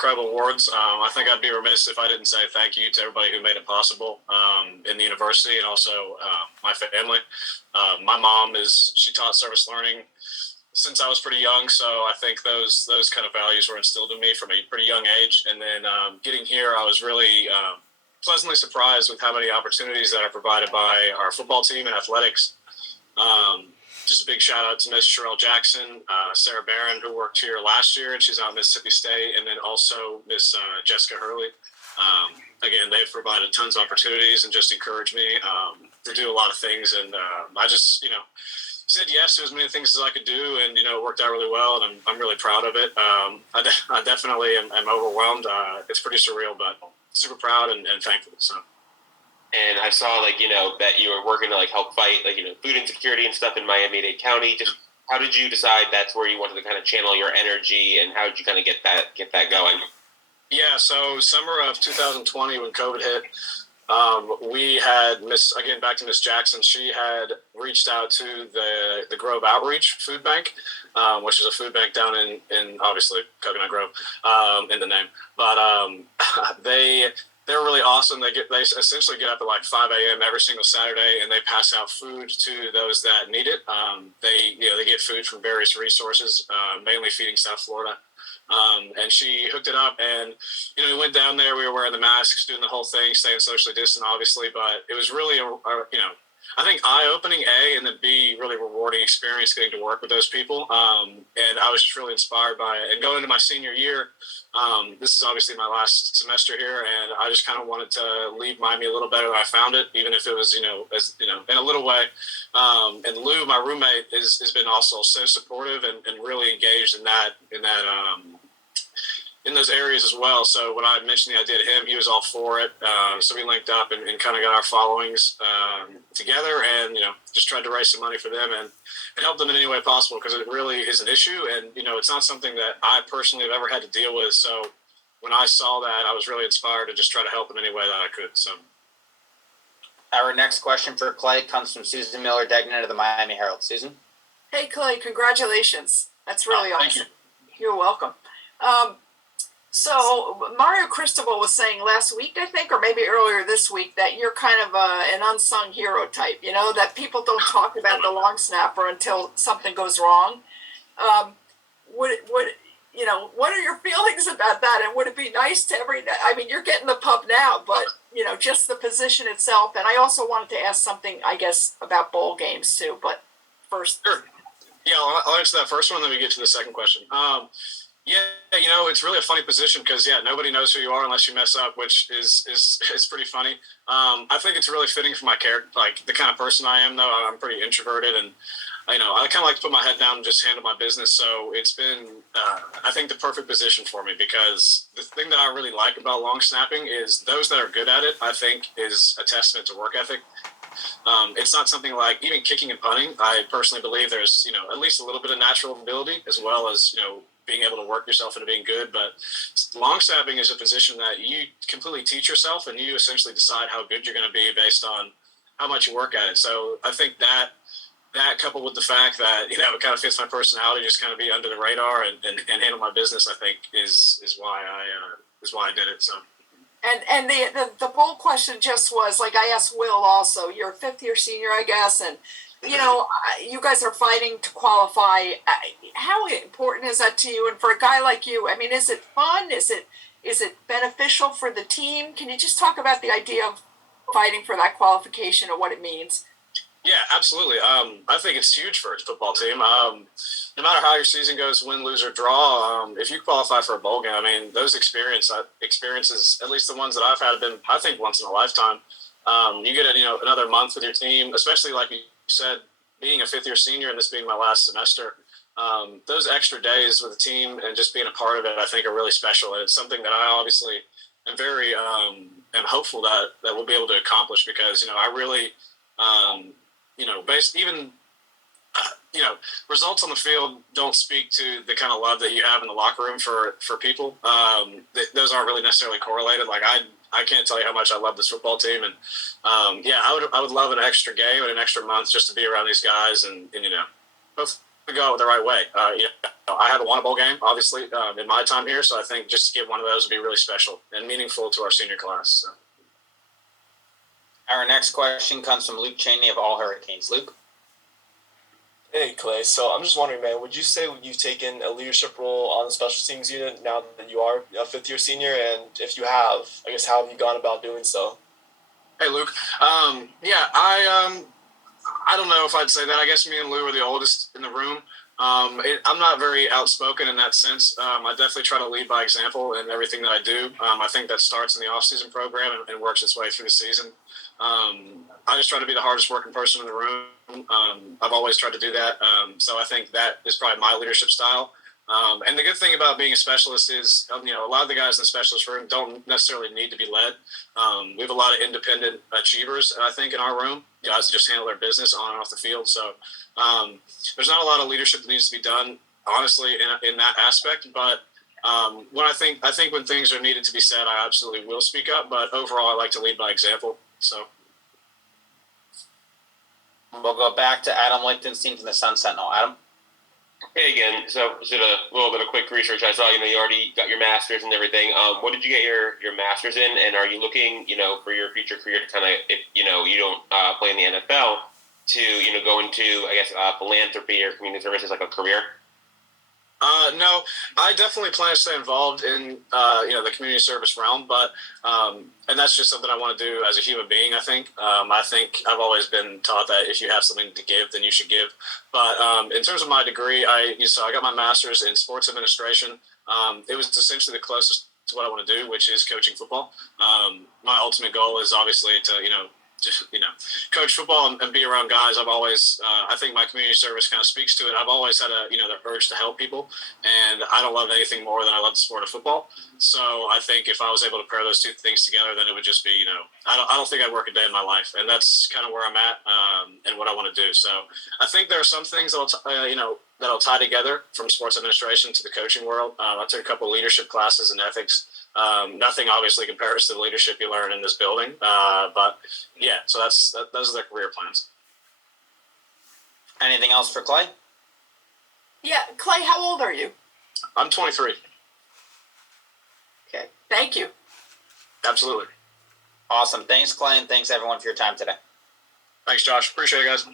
incredible awards. I think I'd be remiss if I didn't say thank you to everybody who made it possible in the university and also my family. My mom she taught service learning since I was pretty young, so I think those kind of values were instilled in me from a pretty young age. And then getting here, I was really pleasantly surprised with how many opportunities that are provided by our football team and athletics. Just a big shout out to Miss Sherelle Jackson, Sarah Barron, who worked here last year, and she's out in Mississippi State, and then also Miss Jessica Hurley. Again, they've provided tons of opportunities and just encouraged me to do a lot of things. And I just, said yes to as many things as I could do, and it worked out really well, and I'm really proud of it. I definitely am overwhelmed. It's pretty surreal, but super proud and thankful. So. And I saw, that you were working to, help fight, food insecurity and stuff in Miami-Dade County. Just how did you decide that's where you wanted to kind of channel your energy, and how did you kind of get that going? Yeah, so summer of 2020 when COVID hit, we had back to Miss Jackson. She had reached out to the Grove Outreach Food Bank, which is a food bank down in obviously Coconut Grove in the name. But they're really awesome. They essentially get up at 5 a.m. every single Saturday, and they pass out food to those that need it. They get food from various resources, mainly feeding South Florida. And she hooked it up, and we went down there. We were wearing the masks, doing the whole thing, staying socially distant, obviously. But it was really I think eye-opening, A, and then B, really rewarding experience getting to work with those people. And I was just really inspired by it. And going into my senior year, this is obviously my last semester here, and I just kind of wanted to leave Miami a little better than I found it, even if it was, in a little way. And Lou, my roommate, has been also so supportive and really engaged in those areas as well. So when I mentioned the idea to him, he was all for it. So we linked up and kind of got our followings together, and just tried to raise some money for them and help them in any way possible, because it really is an issue, and it's not something that I personally have ever had to deal with. So when I saw that, I was really inspired to just try to help in any way that I could. So our next question for Clay comes from Susan Miller-Degnan of the Miami Herald. Susan? Hey, Clay, congratulations. That's really awesome. Thank you. You're welcome. So Mario Cristobal was saying last week, I think, or maybe earlier this week, that you're kind of an unsung hero type, that people don't talk about the long snapper until something goes wrong. What are your feelings about that? And would it be nice to you're getting the pub now, but, just the position itself. And I also wanted to ask something, I guess, about bowl games too, but first. Sure. Yeah, I'll answer that first one, then we get to the second question. Yeah, it's really a funny position because, nobody knows who you are unless you mess up, which is pretty funny. I think it's really fitting for my character, the kind of person I am, though. I'm pretty introverted, and, I kind of like to put my head down and just handle my business. So it's been, I think, the perfect position for me, because the thing that I really like about long snapping is those that are good at it, I think, is a testament to work ethic. It's not something like even kicking and punting. I personally believe there's, at least a little bit of natural ability, as well as, being able to work yourself into being good. But long snapping is a position that you completely teach yourself, and you essentially decide how good you're going to be based on how much you work at it. So I think that coupled with the fact that, it kind of fits my personality, just kind of be under the radar and handle my business, I think is why I did it. So. And the bold question just was, I asked Will also, you're a fifth-year senior, I guess, and, you guys are fighting to qualify. How important is that to you? And for a guy like you, is it fun? Is it beneficial for the team? Can you just talk about the idea of fighting for that qualification and what it means? Yeah, absolutely. I think it's huge for a football team. No matter how your season goes, win, lose, or draw, if you qualify for a bowl game, those experiences, at least the ones that I've had, have been, I think, once in a lifetime. You get another month with your team, especially like you said, being a fifth-year senior and this being my last semester. Those extra days with the team and just being a part of it, I think, are really special. And it's something that I obviously am very am hopeful that we'll be able to accomplish, because I really results on the field don't speak to the kind of love that you have in the locker room for people. Those aren't really necessarily correlated. I can't tell you how much I love this football team, and I would love an extra game and an extra month just to be around these guys, and to go the right way. I haven't won a bowl game, obviously, in my time here, so I think just to get one of those would be really special and meaningful to our senior class. So. Our next question comes from Luke Cheney of All Hurricanes. Luke? Hey, Clay. So I'm just wondering, man, would you say you've taken a leadership role on the special teams unit now that you are a fifth-year senior? And if you have, I guess, how have you gone about doing so? Hey, Luke. I don't know if I'd say that. I guess me and Lou are the oldest in the room. I'm not very outspoken in that sense. I definitely try to lead by example in everything that I do. I think that starts in the off-season program and works its way through the season. I just try to be the hardest working person in the room. I've always tried to do that. So I think that is probably my leadership style. And the good thing about being a specialist is, a lot of the guys in the specialist room don't necessarily need to be led. We have a lot of independent achievers, I think, in our room. Guys that just handle their business on and off the field. So there's not a lot of leadership that needs to be done, honestly, in that aspect. But when I think when things are needed to be said, I absolutely will speak up. But overall, I like to lead by example. So we'll go back to Adam Lichtenstein from the Sun Sentinel. Adam? Hey again. So did a little bit of quick research. I saw you already got your master's and everything. What did you get your master's in? And are you looking for your future career to kind of, if you don't play in the NFL, to go into I guess philanthropy or community service as like a career? No, I definitely plan to stay involved in the community service realm, but and that's just something I want to do as a human being. I think I've always been taught that if you have something to give, then you should give. But in terms of my degree, I got my master's in sports administration. It was essentially the closest to what I want to do, which is coaching football. My ultimate goal is obviously to just coach football and be around guys. I've always I think my community service kind of speaks to it. I've always had the urge to help people, and I don't love anything more than I love the sport of football. So I think if I was able to pair those two things together, then it would just be I don't think I'd work a day in my life, and that's kind of where I'm at and what I want to do. So I think there are some things that'll tie together from sports administration to the coaching world. I took a couple of leadership classes in ethics. Nothing obviously compares to the leadership you learn in this building, but yeah, so those are their career plans. Anything else for Clay? Yeah, Clay, how old are you? I'm 23. Okay, thank you. Absolutely. Awesome. Thanks, Clay, and thanks everyone for your time today. Thanks, Josh. Appreciate it, guys.